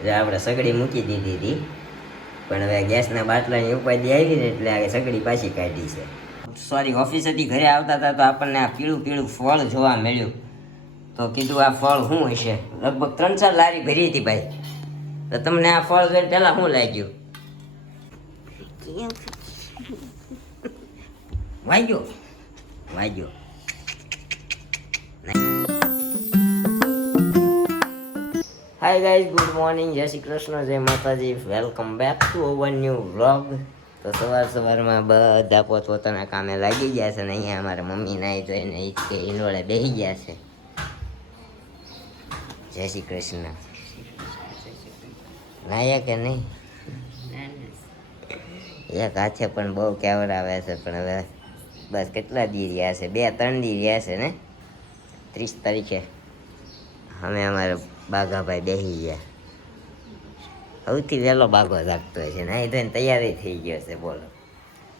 એટલે આપણે સગડી મૂકી દીધી હતી, પણ હવે ગેસના બાટલાની ઉપાધિ આવી ને એટલે આ સગડી પાછી કાઢી છે. સોરી, ઓફિસેથી ઘરે આવતા હતા તો આપણને આ પીળું પીળું ફળ જોવા મળ્યું. તો કીધું આ ફળ શું હશે. લગભગ 3-4 લારી ભરી હતી ભાઈ. તો તમને આ ફળ જોઈને પહેલાં શું લાગ્યું? વાગ્યો વાગ્યો. હાય ગાઈઝ, ગુડ મોર્નિંગ, જય શ્રી કૃષ્ણ, જય માતાજી, welcome back to our new vlog. તો સવારમાં બધા પોતપોતાના કામે લાગી ગયા છે ને અહીંયા અમારા મમ્મી નાઈ ધોઈને ઈંડોળે બેસી ગયા છે. જય શ્રી કૃષ્ણ. નાયા કે નહીં? એક હાથે પણ બહુ કેવડાવે છે, પણ હવે બસ કેટલા દી રહ્યા છે? 2-3 દી રહ્યા છે ને. 30 તારીખે અમે અમારે બાઘાભાઈ બેસી ગયા. સૌથી વહેલો બાઘો જાગતો હોય છે, નાઈ ધોઈને તૈયારી થઈ ગયો છે. બોલો,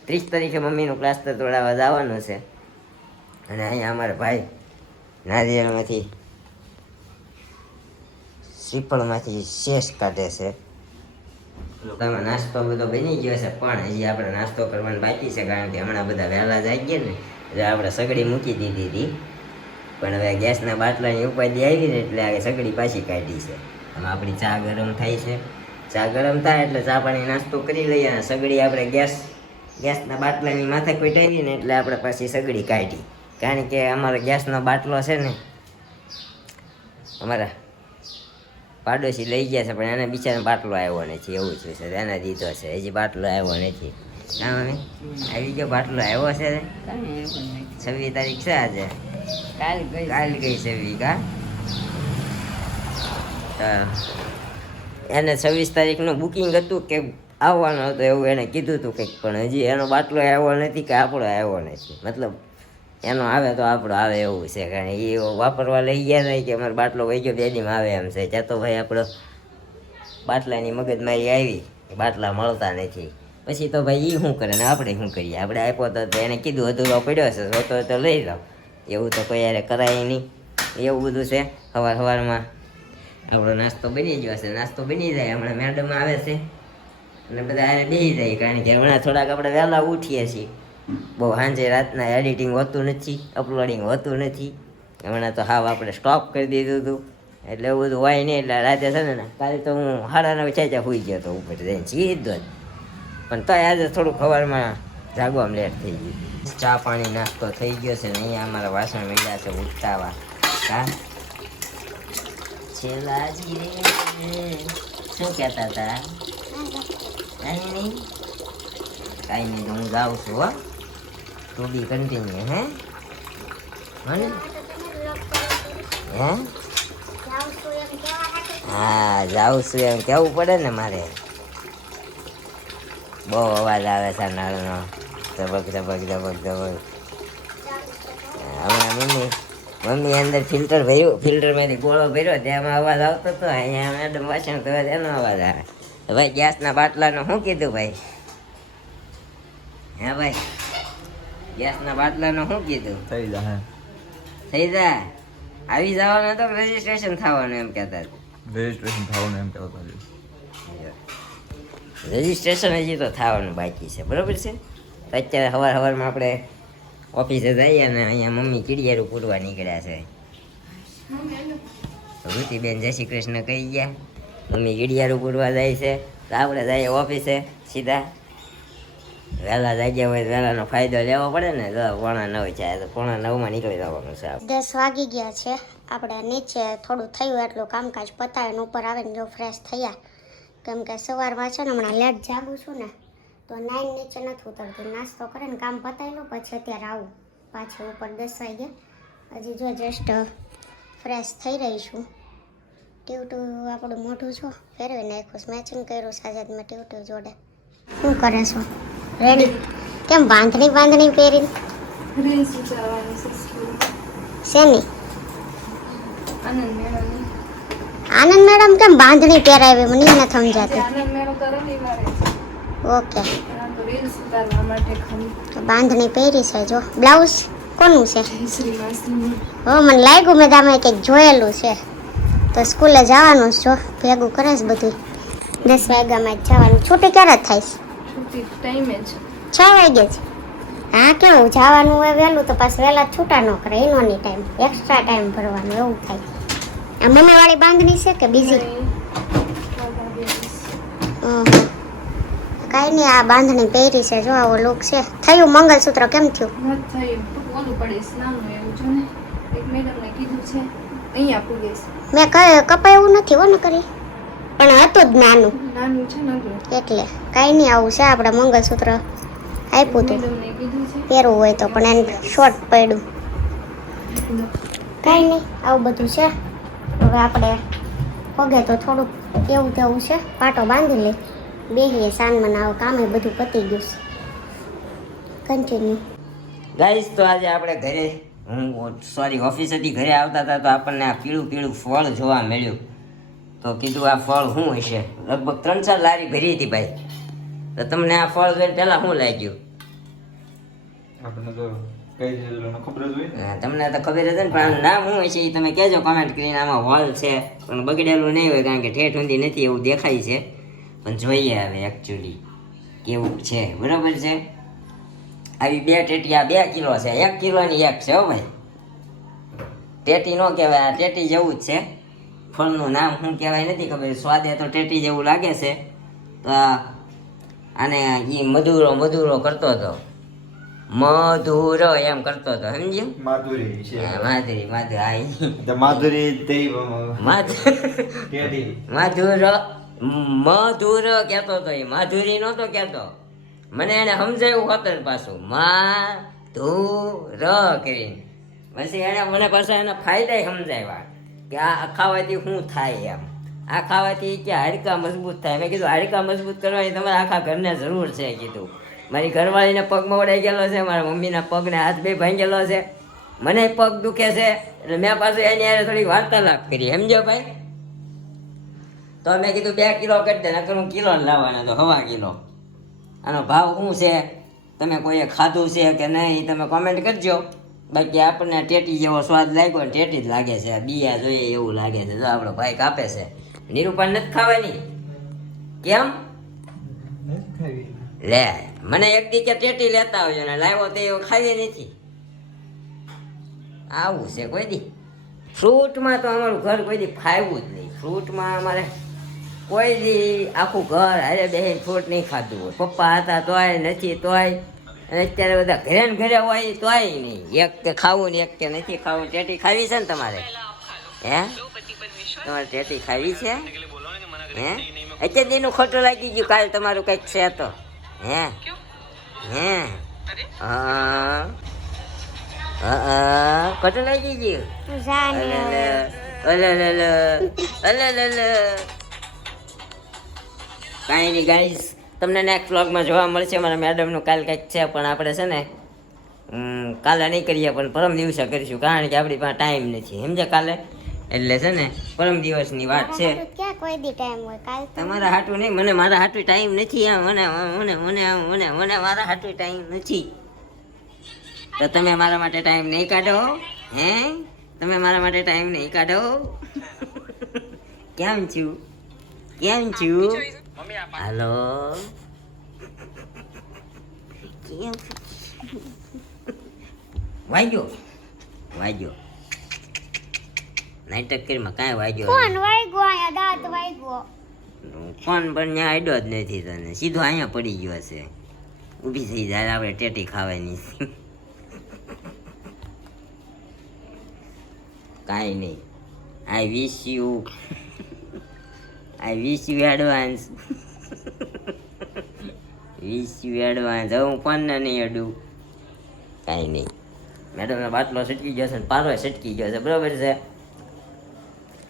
30 તારીખે મમ્મીનું પ્લાસ્ટર તોડાવવા જવાનું છે. અને અહીંયા અમારા ભાઈ નારિયેળમાંથી શ્રીફળમાંથી શેષ કાઢે છે. તમે નાસ્તો બધો બની ગયો છે, પણ હજી આપણે નાસ્તો કરવાનો બાકી છે, કારણ કે હમણાં બધા વહેલા જાગીએ ને એટલે આપણે સગડી મૂકી દીધી હતી, પણ હવે ગેસના બાટલાની ઉપાધિ આવી ને એટલે આ સગડી પાછી કાઢી છે. હવે આપણી ચા ગરમ થાય છે. ચા ગરમ થાય એટલે ચા પાણી નાસ્તો કરી લઈએ અને સગડી આપણે ગેસના બાટલાની માથે કોઈ આવી ને એટલે આપણે પાછી સગડી કાઢી. કારણ કે અમારો ગેસનો બાટલો છે ને અમારા પાડોશી લઈ ગયા છે, પણ એને બિચારાને બાટલો આવ્યો નથી, એવું છે. એને દીધો છે, હજી બાટલો આવ્યો નથી. હા મમ્મી, આવી ગયો બાટલો આવ્યો છે? 26 તારીખ છે આજે, કાલ ગઈ 26 કા. એને 26 તારીખનું બુકિંગ હતું કે આવવાનું હતું એવું એને કીધું હતું કંઈક, પણ હજી એનો બાટલો આવ્યો નથી કે આપણો આવ્યો નથી. મતલબ એનો આવે તો આપણો આવે એવું છે, કારણ એ વાપરવા લઈ ગયા નહીં કે અમારો બાટલો વહી ગયો 2 દીમાં આવે એમ છે. ત્યાં તો ભાઈ આપણો બાટલાની મગજમારી આવી, બાટલા મળતા નથી. પછી તો ભાઈ એ શું કરે ને આપણે શું કરીએ? આપણે આપ્યો તો એને કીધું અધૂરો પડ્યો છે, તો લઈ લો. એવું તો કોઈ યારે કરાય નહીં. એવું બધું છે. સવારમાં આપણો નાસ્તો બની ગયો છે. નાસ્તો બની જાય હમણાં મેડમ આવે છે અને બધા યારે બેસી જાય, કારણ કે હમણાં થોડાક આપણે વહેલા ઉઠીએ છીએ. બહુ સાંજે રાતના એડિટિંગ હોતું નથી, અપલોડિંગ હોતું નથી. હમણાં તો હાવ આપણે સ્ટોપ કરી દીધું હતું, એટલે એવું બધું હોય નહીં. એટલે રાતે છે ને કાલે તો હું 9:30 ચાચા સુઈ ગયો હતો ઉપર જઈને સીધો જ. પણ તો આજે થોડુંક સવારમાં જાગવામાં લેટ થઈ ગયું. ચા પાણી નાસ્તો થઈ ગયો છે ને અહીંયા અમારા વાસણ મળ્યા છે ઉઠાવા. હા છેલ્લાજી રે શું કહેતા હતા? કાંઈ નહીં તો હું જાઉં છું. હો, તું બી કન્ટિન્યુ. હે હા, જાઉં છું એમ કહેવું પડે ને મારે. બહુ અવાજ આવે છે નળનો, ધબક ધબક ધબક ધબક. હમણાં મમ્મી અંદર ફિલ્ટરમાંથી ગોળો ભર્યો, તેમાં અવાજ આવતો હતો. અહીંયા મેડમ વાસણ ધોવે એનો અવાજ આવે. ભાઈ ગેસના બાટલાનું શું કીધું ભાઈ? હે ભાઈ, ગેસના બાટલાનું શું કીધું? થઈ જાય આવી જવાનું તો રજીસ્ટ્રેશન થવાનું એમ કહેતા. રજીસ્ટ્રેશન હજી તો થવાનું બાકી છે, બરોબર છે. અત્યારે સવારમાં આપણે ઓફિસે જઈએ ને અહીંયા મમ્મી કીડિયારું પૂરવા નીકળ્યા છે. ઋતિબેન જય શ્રી કૃષ્ણ કહી ગયા. મમ્મી કીડિયારું પૂરવા જાય છે, તો આપણે જઈએ ઓફિસે સીધા. વહેલા જાગ્યા હોય તો વહેલાનો ફાયદો લેવો પડે ને. 9:45 છે, તો 9:45 નીકળી જવાનું છે. 10 વાગી ગયા છે. આપણે નીચે થોડું થયું એટલું કામકાજ પતાવીને ઉપર આવીને જો ફ્રેશ થયા, કેમ કે સવારમાં છે ને હમણાં લેટ જાગું છું ને, તો 9 નીચે નથી ઉતરતી. નાસ્તો કરીને કામ પતાવી લો, પછી અત્યારે આવું પાછું ઉપર 10 વાગ્યા. હજી જો જસ્ટ ફ્રેશ થઈ રહી છું. ટીવટું આપણું મોઢું છો ફેરવી નાખ્યું, મેચિંગ કર્યું સાજે મેં ટીવટું જોડે. શું કરે છો? રેડી? કેમ બાંધણી પહેરીને? શેની? આનંદ મેડમ કેમ બાંધણી પહેરાવી? મને નથી સમજાતી. ઓકે, તો બાંધણી પહેરી છે. જો બ્લાઉઝ કોનું છે? હો, મને લાગ્યું મેં તમે કંઈક જોયેલું છે. તો સ્કૂલે જવાનું જ છો ભેગું કરે છે બધું 10 વાગ્યામાં જ જવાનું છૂટી ક્યારે થાય છે છૂટી ટાઈમે જ 6 વાગે છે હા કેવું જવાનું હોય વહેલું તો પાછું વહેલા છૂટા ન કરે એનો નહીં ટાઈમ એક્સ્ટ્રા ટાઈમ ભરવાનો એવું થાય આ મમ્મીવાળી બાંધણી છે કે બીજી કાંઈ નહીં આ બાંધણી પહેરી છે જો આવો લુક છે થયું મંગલસૂત્ર કેમ થયું વાત થઈ ઓલું પડે સ્નાનનું એવું જો ને એક મેડમને કીધું છે અહીંયા પૂગે છે મેં કપાયું નથી હો ન કરી પણ હતું જ નાનું નાનું છે ને હજુ. એટલે કાંઈ નહીં આવું છે આપણે મંગલસૂત્ર આપ્યું હતું મેડમને કીધું છે પહેરવું હોય તો પણ એને શોર્ટ પડ્યું કાંઈ નહીં આવું બધું છે હવે આપણે પગે તો થોડુંક એવું તેવું છે પાટો બાંધી લઈ બેહીએ સાંજમાં આવું કામે બધું પતી ગયું છે કન્ટિન્યુ ગાઈસ તો આજે આપણે ઘરે હું સોરી ઓફિસેથી ઘરે આવતા હતા તો આપણને આ પીળું પીળું ફળ જોવા મળ્યું તો કીધું આ ફળ શું હશે લગભગ 3-4 લારી ભરી હતી ભાઈ તો તમને આ ફળ જોઈને પહેલાં શું લાગ્યું આપણને તો કઈ રીતે ખબર જ હોય ને. હા, તમને તો ખબર જ છે ને પણ આનું નામ શું હશે એ તમે કહેજો કમેન્ટ કરીને આમાં હોલ છે પણ બગડેલું નહીં હોય કારણ કે ઠેઠ ઊંધી નથી એવું દેખાય છે પણ જોઈએ હવે એકચ્યુઅલી કેવું છે બરાબર છે આવી 2 ટેટી આ 2 કિલો છે 1 કિલોની એક છે હો ભાઈ ટેટી ન કહેવાય આ ટેટી જેવું જ છે ફળનું નામ શું કહેવાય નથી ખબર સ્વાદે તો ટેટી જેવું લાગે છે તો આને એ મધુરો કરતો હતો મધુરો એમ કરતો હતો સમજ્યો માધુરી છે. હા, માધુરી હા ઈ. The Madhuri દૈવ teddy. મધુરો કહેતો હતો એ માધુરી નહોતો કહેતો મને એને સમજાયું હોતર પાછું માધુર કરીને પછી એને મને પાછા એના ફાયદા સમજાવ્યા કે આ ખાવાથી શું થાય એમ આ ખાવાથી કે હાડકા મજબૂત થાય મેં કીધું હાડકા મજબૂત કરવાની તમારે આખા ઘરને જરૂર છે કીધું મારી ઘરવાળીને પગમાં વડાઈ ગયેલો છે મારા મમ્મીના પગને હાથ બે ભાંગેલો છે મને પગ દુખે છે એટલે મેં પાછું એની હારે થોડીક વાર્તાલાપ કરી સમજો ભાઈ તો મેં કીધું 2 કિલો કરી દે નકર હું કિલો જ લાવવાનો તો 1.5 કિલો આનો ભાવ શું છે તમે કોઈએ ખાધું છે કે નહીં તમે કોમેન્ટ કરજો બાકી આપણને ટેટી જેવો સ્વાદ લાગ્યો ને ટેટી જ લાગે છે આ બિયા જોઈએ એવું લાગે છે જો આપણો ભાઈ કાપે છે નિરૂપણ નથી ખાવાની કેમ લે મને એક દી કે ટેટી લેતા આવજો ને લાવ્યો તો એવું ખાવી નથી આવું છે કોઈ દી ફ્રૂટમાં તો અમારું ઘર કોઈ દી ફાવ્યું જ નહીં ફ્રૂટમાં અમારે કોઈ દી આખું ઘર હારે બેસીને ફ્રૂટ નહીં ખાધું હોય પપ્પા હતા તોય નથી તોય અને અત્યારે બધા ઘરે ને ઘરે હોય તોય નહીં એક કે ખાવું ને એક કે નથી ખાવું ટેટી ખાવી છે ને તમારે હે તમારે ટેટી ખાવી છે હે અત્યારે દીનું ખોટું લાગી ગયું કાલે તમારું કંઈક છે તો હે હે ખોટું લાગી ગયું કાંઈ નહીં ગાઈસ તમને નેક્સ્ટ વ્લોગમાં જોવા મળશે મારા મેડમનું કાલ કંઈક છે પણ આપણે છે ને કાલે નહીં કરીએ પણ પરમ દિવસે કરીશું કારણ કે આપણી પાસે ટાઈમ નથી સમજે કાલે એટલે છે ને પરમ દિવસની વાત છે ક્યાં કોઈ દી ટાઈમ હોય કાલ તમારા હાટું નહીં મને મારા હાટું ટાઈમ નથી આ મને મને મને મને મને મારા હાટું ટાઈમ નથી તો તમે મારા માટે ટાઈમ નહીં કાઢો હે તમે મારા માટે ટાઈમ નહીં કાઢો કેમ છું હાલો કેમ વાગ્યો નાટક કરીમાં કાંઈ વાગ્યો ફોન વાગ્યો આયા દાંત વાગ્યો ફોન પણ ત્યાં આડ્યો જ નથી તને સીધો અહીંયા પડી ગયો હશે ઊભી થઈ જાય આપણે ટેટી ખાવાની કાંઈ નહીં આઈ વિશ યુ એડવાન્સ હવે હું ફોનને નહીં અડું કાંઈ નહીં મેડમનો બાટલો સટકી ગયો છે ને પારો સટકી ગયો છે બરાબર છે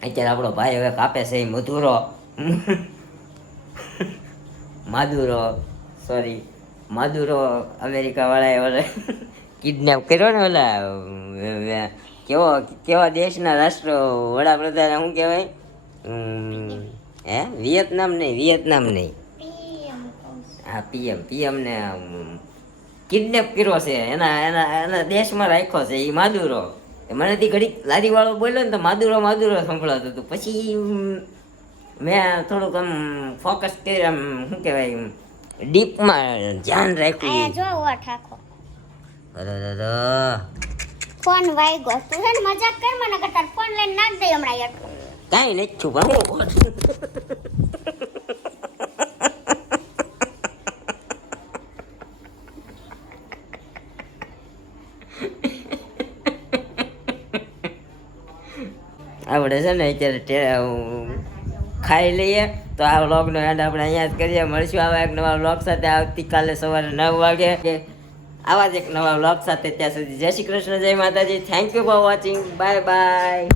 અત્યારે આપણો ભાઈ હવે કાપે છે એ માદુરો અમેરિકા વાળાએ કિડનેપ કર્યો ને ઓલા કેવા દેશના રાષ્ટ્ર વડાપ્રધાન શું કહેવાય વિયેતનામ નહીં હા પીએમ ને કિડનેપ કર્યો છે એના દેશમાં રાખ્યો છે એ માદુરો મનેથી ઘડીક લારીવાળો બોલ્યો ને તો માદુરો સંભળાતું હતું. પછી મેં થોડુંક આમ ફોકસ કરી, આમ શું કહેવાય, ડીપમાં ધ્યાન રાખ્યું. અહીંયા જો ઓઠ આખો અરે ફોન વાગ્યો. તું છે ને મજાક કર મને કરતા ફોન લઈને નાખ દે હમણાં યાર. કાંઈ નથી છુપા. આપણે છે ને અત્યારે ખાઈ લઈએ તો આ વ્લોગનો એન્ડ આપણે અહીંયા જ કરીએ. મળશું આવા એક નવા વ્લોગ સાથે આવતીકાલે સવારે 9 વાગે આવા જ એક નવા વ્લોગ સાથે. ત્યાં સુધી જય શ્રી કૃષ્ણ, જય માતાજી. Thank you for watching. Bye bye.